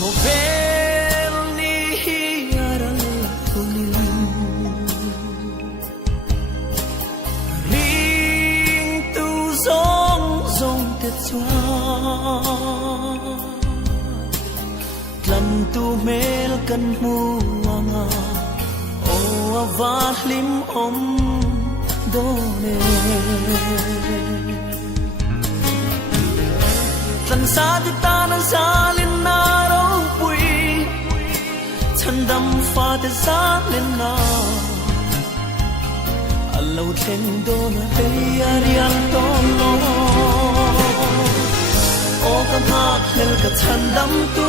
Kovelni aral kunil ring tu zong zong te chua tlan tu mel kan muanga o avalim om done tlan sa ti ta nan salin na ro pui chan dam fa te sa len na allo then do na te arial ton lo o ka ma hel ka chan dam tu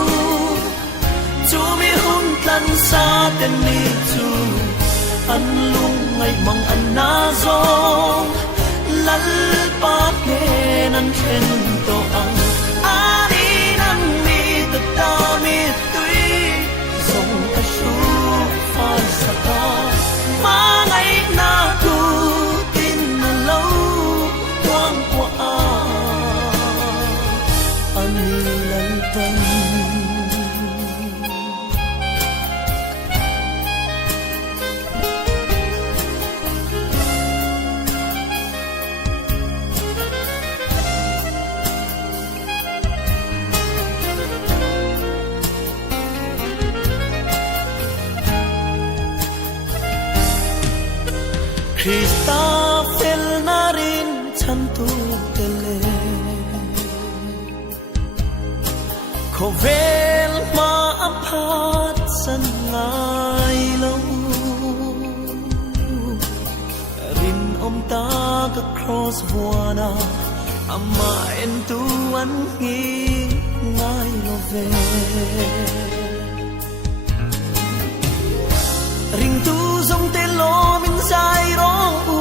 chu mi hun tlan sa ten ni chu an lung ngai mang an na zong lal pa ne nan then to ang ani nan mi ta ta mi tui zong a shu fa sa ka ma ngai na tu tin na lo tuang kwa ani lan tan Krista fel narin chantu tele Kovel ma aphat san ngai lo rin om ta ka cross buana ama en tu an ngi ngai lo ve ring tu zong te lo min sai ro u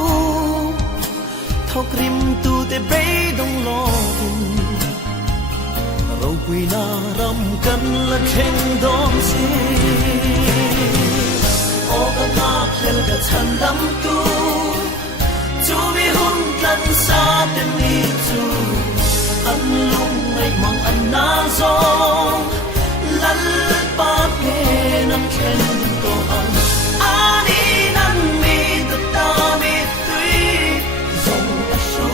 thok rim tu te be dong lo ro quy na ram kan la khen dom si o ka ma hel ka chan dam tu chu mi hun kan sa te ni chu an lung ngai mang an na zo lal pa ke nam khen to ang ani nan mi ta ta mi tui zong a shu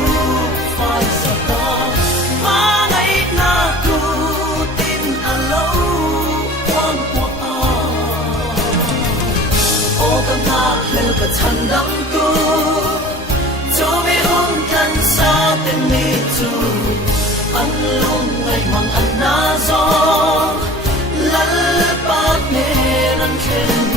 phai sa ka ma ngai na tu tin a lo quang qua o ka ma hel ka chan dam tu cho mi hun kan sa ten mi chu an lung ngai mang an na zo lal pa ne nan khen